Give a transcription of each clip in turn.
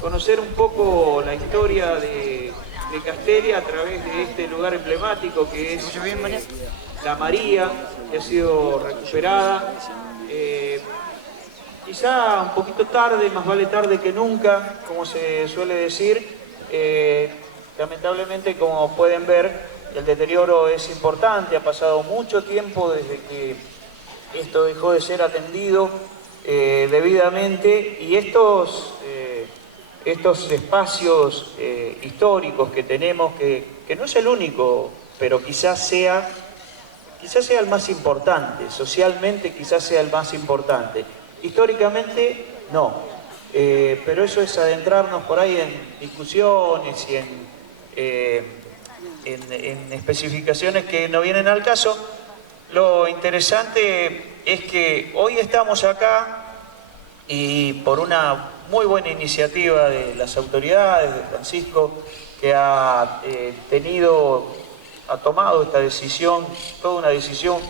conocer un poco la historia de Castelli a través de este lugar emblemático que es La María, que ha sido recuperada. Quizá un poquito tarde, más vale tarde que nunca, como se suele decir. Lamentablemente, como pueden ver, el deterioro es importante, ha pasado mucho tiempo desde que esto dejó de ser atendido debidamente, y estos espacios históricos que tenemos, que no es el único, pero quizás sea el más importante, socialmente quizás sea el más importante. Históricamente, no. Pero eso es adentrarnos por ahí en discusiones y en especificaciones que no vienen al caso. Lo interesante es que hoy estamos acá y por una muy buena iniciativa de las autoridades, de Francisco, que ha tomado esta decisión, toda una decisión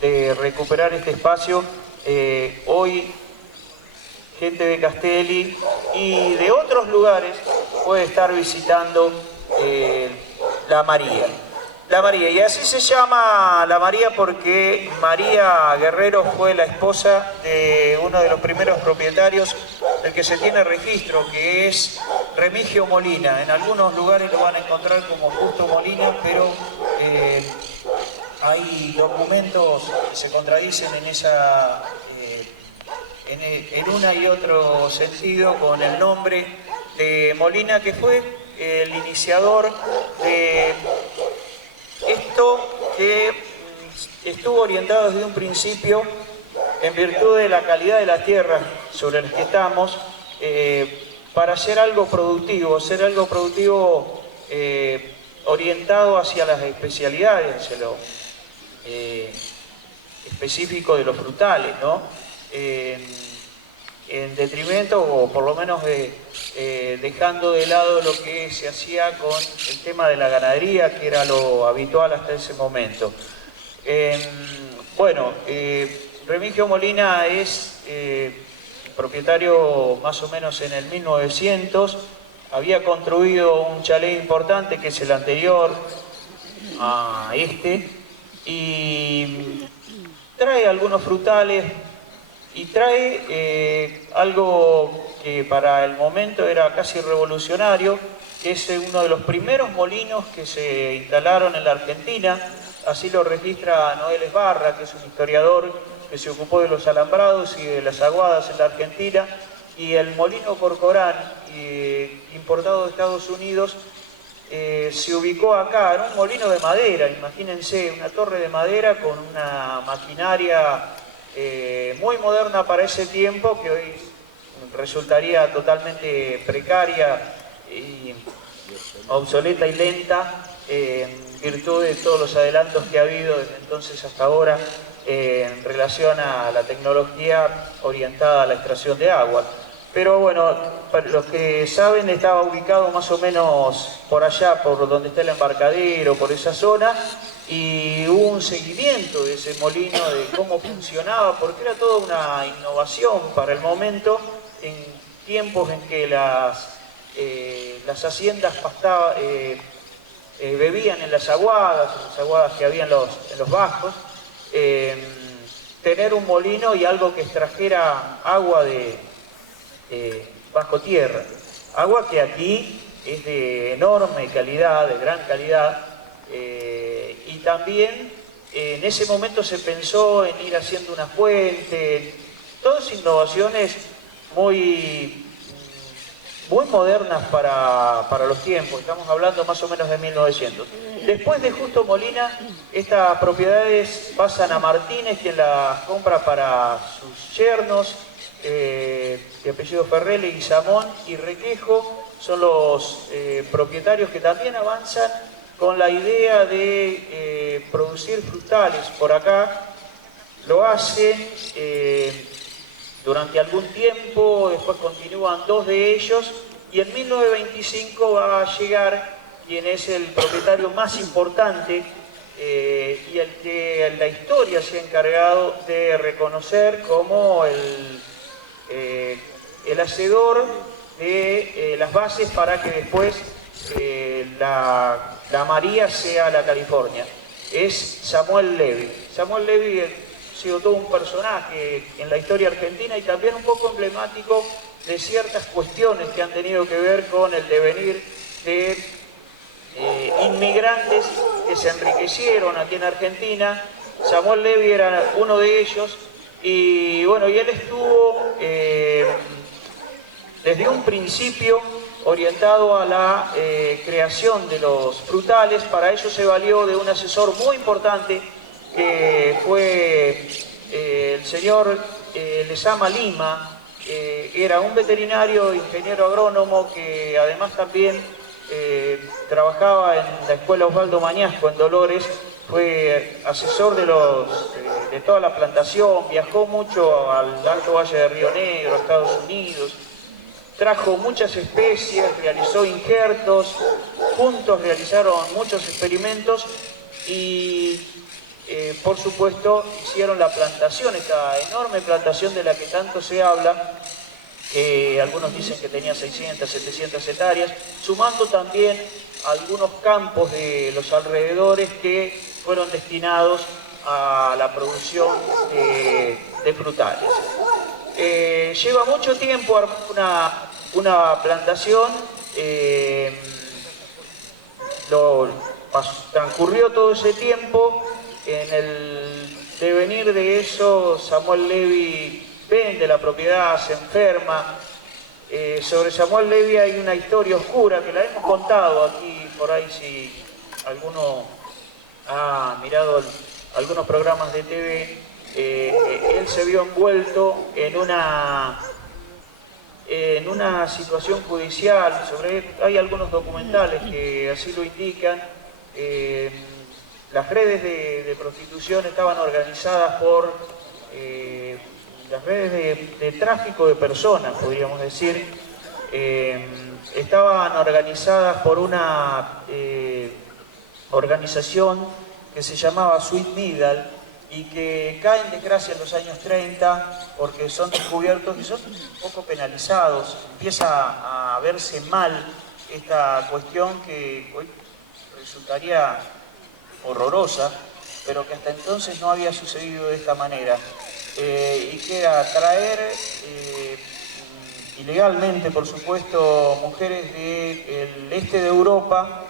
de recuperar este espacio. Hoy gente de Castelli y de otros lugares puede estar visitando La María. La María, y así se llama La María porque María Guerrero fue la esposa de uno de los primeros propietarios del que se tiene registro, que es Remigio Molina. En algunos lugares lo van a encontrar como Justo Molina, pero hay documentos que se contradicen en una y otro sentido con el nombre de Molina, que fue el iniciador de esto que estuvo orientado desde un principio, en virtud de la calidad de la tierra sobre la que estamos, para hacer algo productivo orientado hacia las especialidades, hacia lo específico de los frutales, ¿no? En detrimento, o por lo menos dejando de lado lo que se hacía con el tema de la ganadería, que era lo habitual hasta ese momento. Remigio Molina es propietario más o menos en el 1900, había construido un chalet importante que es el anterior a este, y trae algunos frutales y trae algo que para el momento era casi revolucionario, que es uno de los primeros molinos que se instalaron en la Argentina. Así lo registra Noel Esbarra, que es un historiador que se ocupó de los alambrados y de las aguadas en la Argentina, y el molino Corcorán, importado de Estados Unidos, se ubicó acá. Era un molino de madera, imagínense, una torre de madera con una maquinaria muy moderna para ese tiempo, que hoy resultaría totalmente precaria y obsoleta y lenta, en virtud de todos los adelantos que ha habido desde entonces hasta ahora en relación a la tecnología orientada a la extracción de agua. Pero bueno, para los que saben, estaba ubicado más o menos por allá, por donde está el embarcadero, por esa zona, y hubo un seguimiento de ese molino, de cómo funcionaba, porque era toda una innovación para el momento, en tiempos en que las haciendas bebían en las aguadas que había en los bajos. Tener un molino y algo que extrajera agua de bajo tierra, agua que aquí es de enorme calidad, de gran calidad, y también en ese momento se pensó en ir haciendo una fuente, todas innovaciones muy modernas para los tiempos. Estamos hablando más o menos de 1900. Después de Justo Molina, estas propiedades pasan a Martínez, quien las compra para sus yernos, de apellido Ferrell, y Samón y Requejo son los propietarios que también avanzan con la idea de producir frutales por acá. Lo hacen durante algún tiempo, después continúan dos de ellos, y en 1925 va a llegar quien es el propietario más importante y el que en la historia se ha encargado de reconocer como el hacedor de las bases para que después la María sea la California. Es Samuel Levy. Samuel Levy ha sido todo un personaje en la historia argentina y también un poco emblemático de ciertas cuestiones que han tenido que ver con el devenir de inmigrantes que se enriquecieron aquí en Argentina. Samuel Levy era uno de ellos y bueno, y él estuvo desde un principio orientado a la creación de los frutales. Para ello se valió de un asesor muy importante que fue el señor Lezama Lima. Era un veterinario, ingeniero agrónomo que además también trabajaba en la escuela Osvaldo Mañasco en Dolores, fue asesor de toda la plantación, viajó mucho al Alto Valle de Río Negro, a Estados Unidos, trajo muchas especies, realizó injertos, juntos realizaron muchos experimentos y por supuesto hicieron la plantación, esta enorme plantación de la que tanto se habla, que algunos dicen que tenía 600, 700 hectáreas, sumando también algunos campos de los alrededores que fueron destinados a la producción de frutales. Lleva mucho tiempo una plantación, transcurrió todo ese tiempo. En el devenir de eso, Samuel Levy vende la propiedad, se enferma. Sobre Samuel Levy hay una historia oscura que la hemos contado aquí, por ahí si alguno ha mirado algunos programas de TV. Él se vio envuelto en una situación judicial. Hay algunos documentales que así lo indican. Las redes de prostitución estaban organizadas por las redes de tráfico de personas, podríamos decir. Estaban organizadas por una organización que se llamaba Sweet Middle y que cae en desgracia en los años 30 porque son descubiertos y son un poco penalizados. Empieza a verse mal esta cuestión que hoy resultaría horrorosa, pero que hasta entonces no había sucedido de esta manera. Y que era traer ilegalmente, por supuesto, mujeres del este de Europa,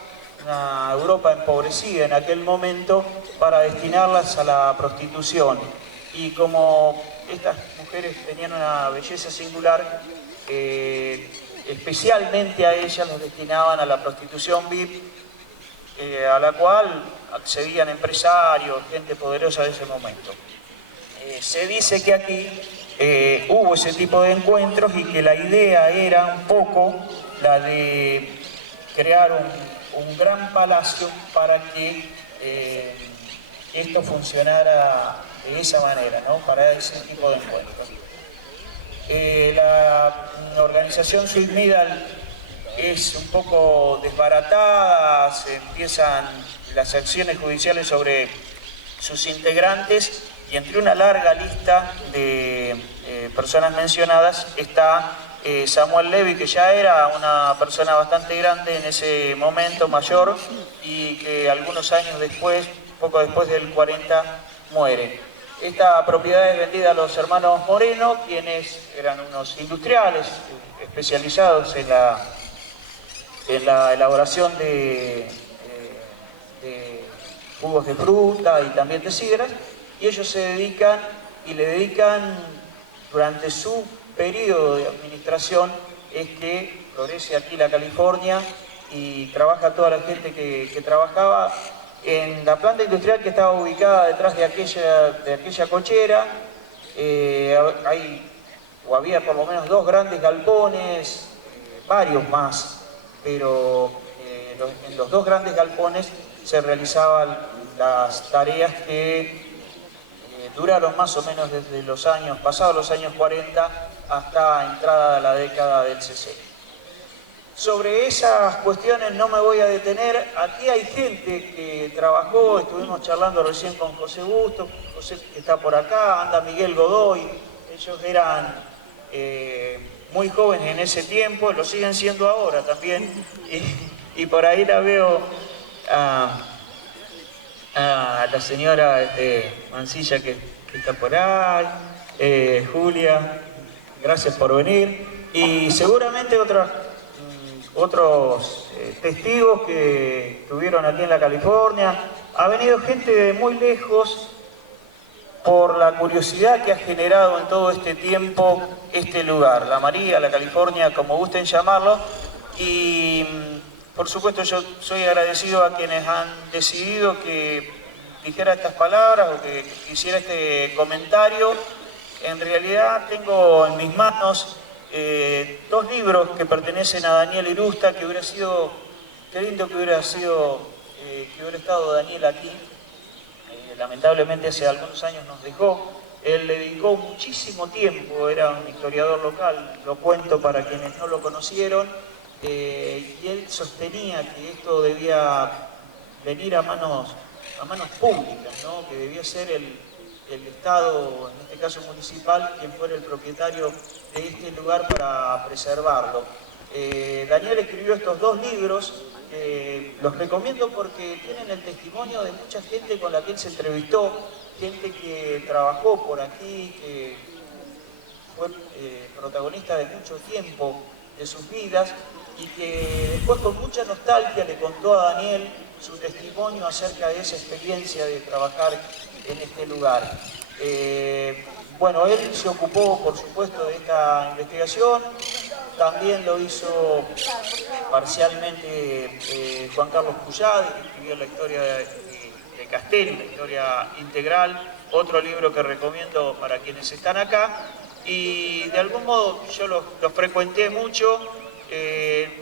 una Europa empobrecida en aquel momento, para destinarlas a la prostitución. Y como estas mujeres tenían una belleza singular, especialmente a ellas las destinaban a la prostitución VIP, a la cual accedían empresarios, gente poderosa de ese momento. Se dice que aquí hubo ese tipo de encuentros y que la idea era un poco la de crear un gran palacio para que esto funcionara de esa manera, ¿no? Para ese tipo de encuentros. La organización Sweet Middle es un poco desbaratada, se empiezan las acciones judiciales sobre sus integrantes y entre una larga lista de personas mencionadas está Samuel Levy, que ya era una persona bastante grande en ese momento, mayor, y que algunos años después, poco después del 40, muere. Esta propiedad es vendida a los hermanos Moreno, quienes eran unos industriales especializados en la elaboración de jugos de fruta y también de sidras, y ellos se dedican y le dedican durante su periodo de administración es que florece aquí la California y trabaja toda la gente que trabajaba en la planta industrial que estaba ubicada detrás de aquella cochera. Había por lo menos 2 grandes galpones, varios más, pero en los 2 grandes galpones se realizaban las tareas que duraron más o menos desde pasados los años 40 hasta entrada de la década del 60. Sobre esas cuestiones no me voy a detener. Aquí hay gente que trabajó, estuvimos charlando recién con José Busto, José que está por acá, anda Miguel Godoy. Ellos eran muy jóvenes en ese tiempo, lo siguen siendo ahora también, y por ahí la veo a la señora Mancilla que está por ahí, Julia, gracias por venir, y seguramente otros testigos que estuvieron aquí en la California. Ha venido gente de muy lejos por la curiosidad que ha generado en todo este tiempo este lugar, la María, la California, como gusten llamarlo, y por supuesto yo soy agradecido a quienes han decidido que dijera estas palabras o que hiciera este comentario. En realidad tengo en mis manos dos libros que pertenecen a Daniel Irusta, que hubiera sido, qué lindo que hubiera sido, que hubiera estado Daniel aquí. Lamentablemente hace algunos años nos dejó. Él le dedicó muchísimo tiempo, era un historiador local, lo cuento para quienes no lo conocieron, y él sostenía que esto debía venir a manos públicas, ¿no? Que debía ser el Estado, en este caso municipal, quien fuera el propietario de este lugar para preservarlo. Daniel escribió estos dos libros, los recomiendo porque tienen el testimonio de mucha gente con la que él se entrevistó, gente que trabajó por aquí, que fue protagonista de mucho tiempo de sus vidas y que después con mucha nostalgia le contó a Daniel su testimonio acerca de esa experiencia de trabajar en este lugar. Bueno, él se ocupó, por supuesto, de esta investigación, también lo hizo parcialmente Juan Carlos Cuyá, que escribió la historia de Castelli, la historia integral, otro libro que recomiendo para quienes están acá, y de algún modo yo los frecuenté mucho.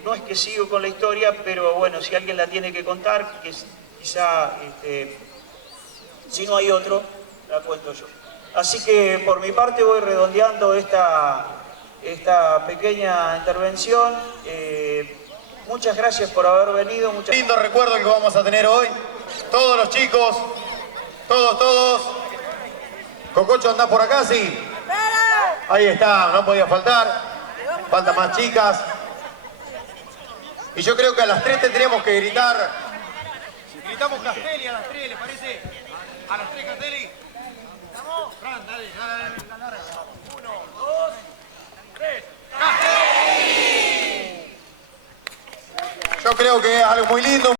No es que sigo con la historia, pero bueno, si alguien la tiene que contar, que quizá, si no hay otro, la cuento yo. Así que por mi parte voy redondeando esta pequeña intervención. Muchas gracias por haber venido. Lindo recuerdo que vamos a tener hoy. Todos los chicos, todos. Cococho, ¿andás por acá? Sí. Ahí está, no podía faltar. Faltan más chicas. Y yo creo que a las 3 tendríamos que gritar. Gritamos Castelli a las 3, ¿les parece? A las 3 Castelli. ¿Estamos? Fran, dale. 1, 2, 3. ¡Castelli! Yo creo que es algo muy lindo.